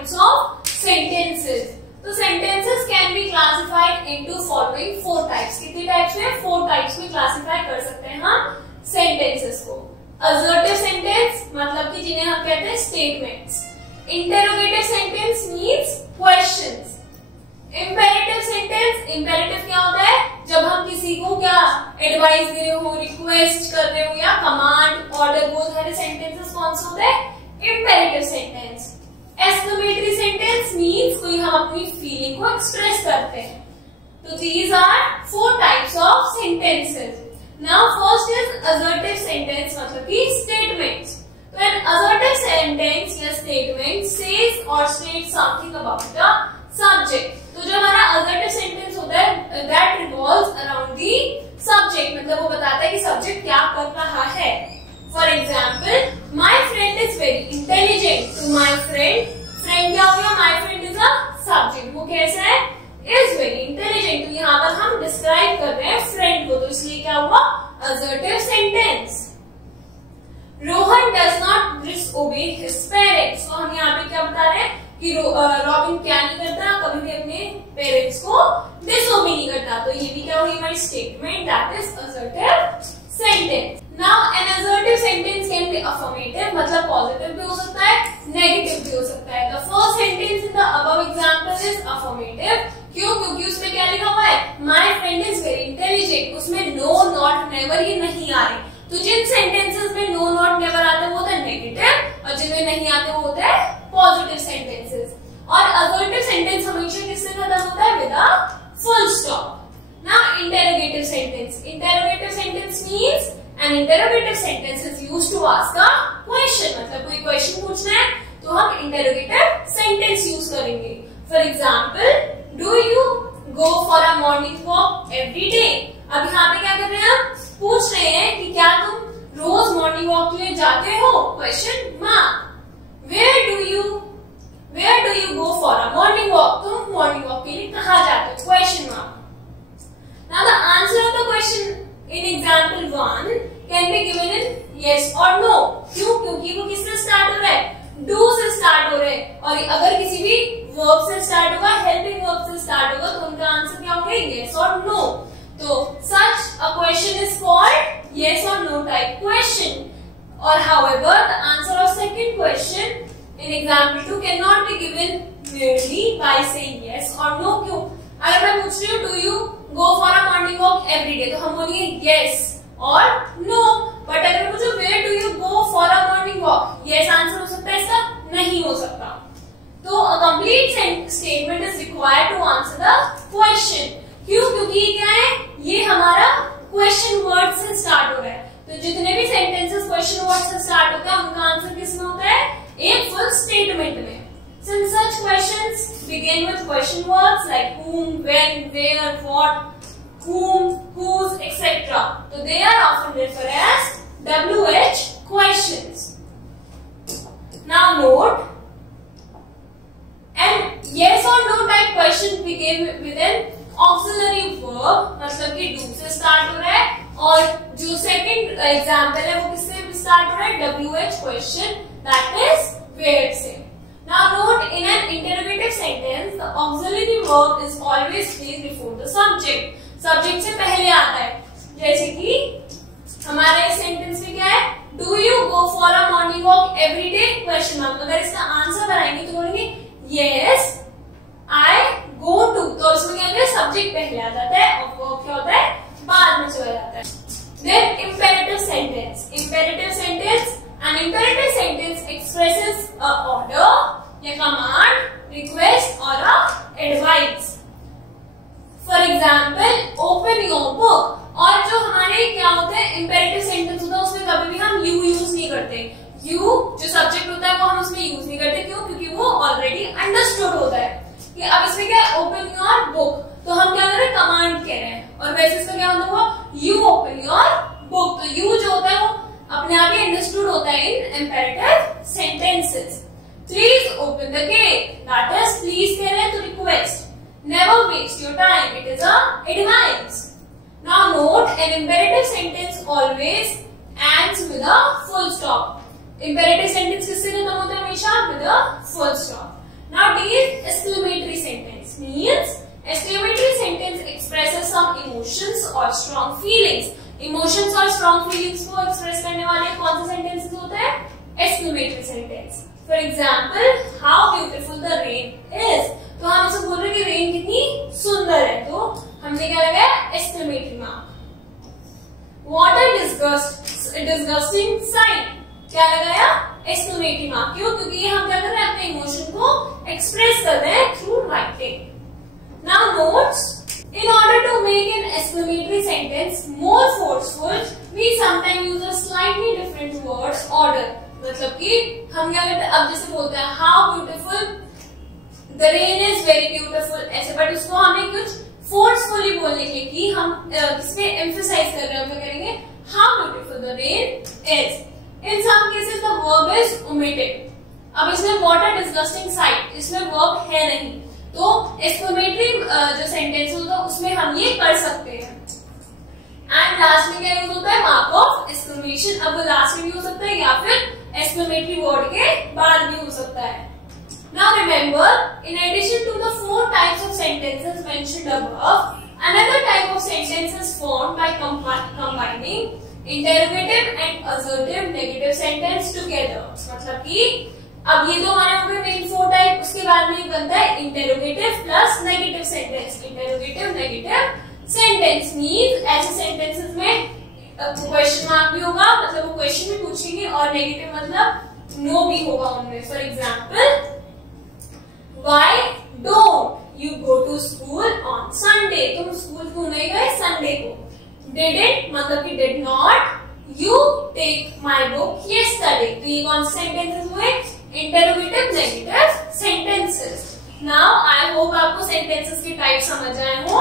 kinds of sentences. तो sentences can be classified into following 4 types. कितने types में? 4 types में classify कर सकते हैं हम sentences को. Assertive sentence मतलब कि जिन्हें हम कहते हैं statements. Interrogative sentence means questions. Imperative sentence, imperative क्या होता है? जब हम किसी को क्या एडवाइस दे रहे हो, रिक्वेस्ट कर रहे हो या कमांड, ऑर्डर, वो सारे सेंटेंसेस कौन से होते हैं? Imperative sentence. Exclamatory sentence means कोई हम अपनी फीलिंग को एक्सप्रेस करते हैं. तो these are 4 types of sentences. Now first is assertive sentence मतलब कि statements. तो an assertive sentence या statement says or states something about the subject. तो जो हमारा assertive sentence होता है that revolves around the subject, मतलब वो बताता है कि subject क्या कर रहा है. For example, my friend is very intelligent. तो my friend क्या हो गया? My friend is a subject. वो कैसा है? Is very intelligent. तो यहाँ पर हम describe कर रहे हैं friend को, तो इसलिए क्या हुआ? Assertive sentence. Rohan does not disobey his parents. तो हम यहाँ पे क्या बता रहे हैं कि रॉबिन क्या नहीं करता, कभी भी अपने पेरेंट्स को डिसोबे नहीं करता. तो ये भी क्या हुई हमारी statement, that is assertive sentence. Now an assertive sentence can be affirmative, मतलब पॉजिटिव भी हो सकता है, नेगेटिव भी हो सकता है. The first sentence in the above example is affirmative. क्यों? क्योंकि उसमें क्या लिखा हुआ है? My friend is very intelligent. उसमें no, not, never ये नहीं आ रही. तो जिन सेंटेंसेस में no, not, never आते हैं वो होता है नेगेटिव, और जिनमें नहीं आते वो होता है पॉजिटिव सेंटेंसेस. और assertive सेंटेंस हमेशा किससे खत्म होता है? With a full stop. Now interrogative sentence. Interrogative sentence means an interrogative sentence is used to ask a question. मतलब कोई क्वेश्चन पूछना है तो हम interrogative sentence यूज करेंगे. For example, do you go for a morning walk every day? अब यहाँ पे क्या कर रहे हैं? हम पूछ रहे हैं कि क्या तुम रोज मॉर्निंग वॉक के लिए जाते हो? Question mark. Where do you go for a morning walk? तुम मॉर्निंग वॉक के लिए कहाँ जाते हो? Question mark. Now the answer of the question in example 1 can be given in yes or no. क्यों? क्योंकि वो किससे स्टार्ट हो रहा है? Do से स्टार्ट हो रहा है, और अगर किसी भी वर्ब से स्टार्ट होगा, हेल्पिंग वर्ब से स्टार्ट होगा, तो उनका आंसर क्या होगा? Yes or no. तो such a question is called yes or no type question. Or however, the answer of second question in example 2 cannot be given merely by saying yes or no. क्यों? अगर मैं पूछ रही हूँ do you go for a morning walk every day, तो हम बोलेंगे yes और no. बट अगर पूछो where do you go for a morning walk, yes answer हो सकता है इसका? नहीं हो सकता. तो a complete statement is required to answer the question. क्यों? क्योंकि ये क्या है? ये हमारा क्वेश्चन वर्ड से स्टार्ट हो रहा है. तो जितने भी सेंटेंसेस क्वेश्चन वर्ड से स्टार्ट होता है उनका आंसर किसमें होता है? एक फुल स्टेटमेंट में. Since such questions begin with question words like whom, when, where, what, whom, whose, etc. So they are often referred as WH questions. Now note, and yes or no type question begin with an auxiliary verb, मतलब कि do से start हो रहा है, और जो second example है वो किससे start हो रहा है? WH question, that is where से. Now note, in an interrogative sentence, the auxiliary verb is always placed before the subject. Subject से पहले आता है. जैसे कि हमारे इस सेंटेंस में क्या है? Do you go for a morning walk every day? Question mark. अगर इसका आंसर बनाएंगे तो बोलेंगे yes, I go to. तो इसमें क्या होता है? सब्जेक्ट पहले आ जाता है और वर्ब क्या होता है? बाद में चला जाता है. Then imperative sentence. Imperative sentence. An imperative sentence expresses a order, या command, request or a advice. For example, open your book. और जो हमारे क्या होते हैं imperative sentence होता है उसमें कभी भी हम you यूज नहीं करते. You जो सब्जेक्ट होता है वो हम उसमें यूज नहीं करते. क्यों? क्योंकि वो ऑलरेडी अंडरस्टूड होता है. कि अब इसमें क्या है? ओपन योर बुक, तो हम क्या कर रहे हैं? कमांड कह रहे हैं. और वैसे इसका क्या होता है? You open your book. तो यू जो होता है वो अपने आप ही अंडरस्टूड होता है इन imperative sentences. Please open the gate. That is please कह रहे हैं तो request. Never waste your time. It is a advice. Now note, an imperative sentence always ends with a full stop. Imperative sentence किससे खत्म होता है? हमेशा with a full stop. और स्ट्रॉन्ग फीलिंग्स। इमोशंस और स्ट्रॉन्ग फीलिंग्स को express करने वाले कौन से सेंटेंसेस होते हैं? Exclamatory sentence. For example, how beautiful the rain is. तो हम इसे बोल रहे हैं कि रेन कितनी सुंदर है, तो हमने क्या लगाया? Exclamatory mark. What a disgusting site, क्या लगाया? Exclamatory mark. क्यों? क्योंकि हम क्या कर रहे हैं? अपने इमोशन को एक्सप्रेस कर रहे हैं through writing. Now notes, in order to make an exclamatory sentence more forceful, we sometimes use a slightly different words order। मतलब कि हम क्या करते हैं? अब जैसे बोलते हैं how beautiful the rain is very beautiful ऐसे, बट उसको हमें कुछ फोर्सफुली बोलने के लिए कि हम इसमें एम्फसाइज कर रहे हैं, हम क्या करेंगे? How beautiful the rain is. In some cases the verb is omitted। अब इसमें what a disgusting sight, इसमें verb है नहीं, तो exclamatory जो सेंटेंस होता है उसमें हम ये कर सकते हैं। एंड लास्ट में क्या यूज होता है? Mark of exclamation. अब वो लास्ट में भी हो सकता है या फिर एक्सक्लेमेटरी वर्ड के बाद भी हो सकता है। Now remember, in addition to the 4 types of sentences mentioned above, another type of sentence is formed by combining interrogative and assertive negative sentence together। मतलब कि अब ये तो हमारे हो गए मेन 4 टाइप, उसके बाद में बनता है interrogative plus negative sentence. Interrogative negative sentence means ऐसे सेंटेंसेस में क्वेश्चन मार्क भी होगा, मतलब वो क्वेश्चन भी पूछेंगे, और नेगेटिव मतलब नो भी होगा उनमें। For example, why don't you go to school on Sunday, तुम स्कूल क्यों नहीं गए संडे को? Didn't मतलब कि did not you take my book yesterday। तो ये कौन से सेंटेंसेस हुए? Interrogative negative sentences. Now I hope आपको सेंटेंसेस की टाइप समझ आए हो।